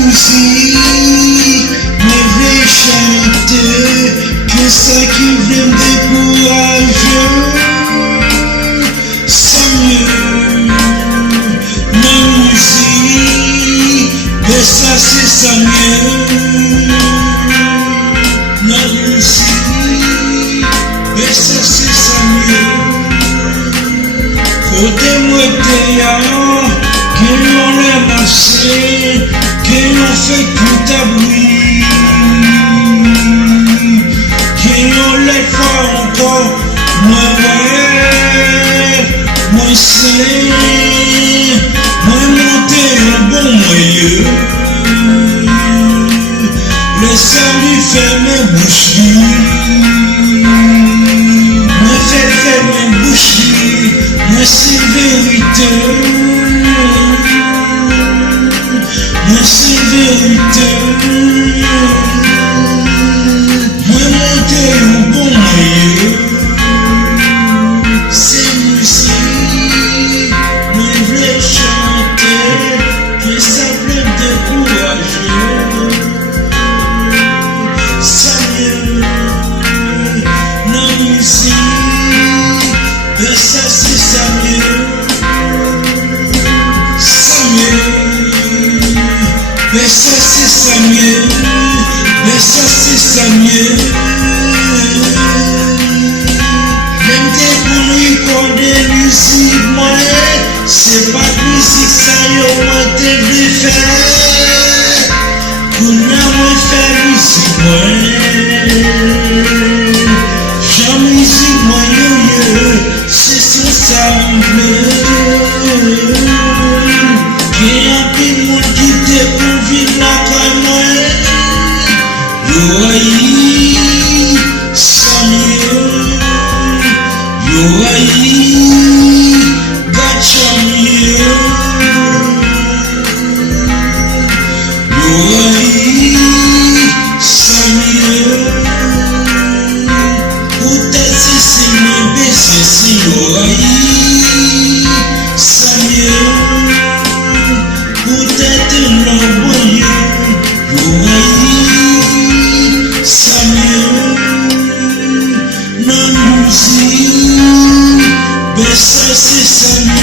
musique, mais vais chanter, que ça qui vient me décourager. C'est mieux, la musique, mais ça c'est ça mieux. La musique, mais ça c'est ça mieux. Côté-moi que l'on l'a marché, que l'on fait tout à bruit, que l'on les fait encore, moi c'est, moi monter un bon moyen. Le salut fait mes boucheries, moi fait mes boucheries, moi c'est vérité. Moi c'est vérité. Moi monter au bon moyen. C'est musique. Moi voulais chanter. Que ça peut me décourager. Ça mieux. La musique. Mais ça c'est ça mieux. Ça mieux. Mais ça c'est ça mieux, mais ça c'est ça mieux. Même des bruits comme des musiques, moi, c'est pas de musique ça yo moi t'ai faire. Pour moi faire musique moi, j'en musique moi yo, c'est son simple. Qu'il y a plus de monde qui te pour vivre la caille. Yo aïe, ça mieux. Yo aïe, gacha mieux. Yo aïe, ça mieux. Peut-être si c'est mieux, c'est si yo aïe, ça mieux. Peut-être l'envoyer, l'oreille, ça mieux, la musique, mais ça c'est ça mieux.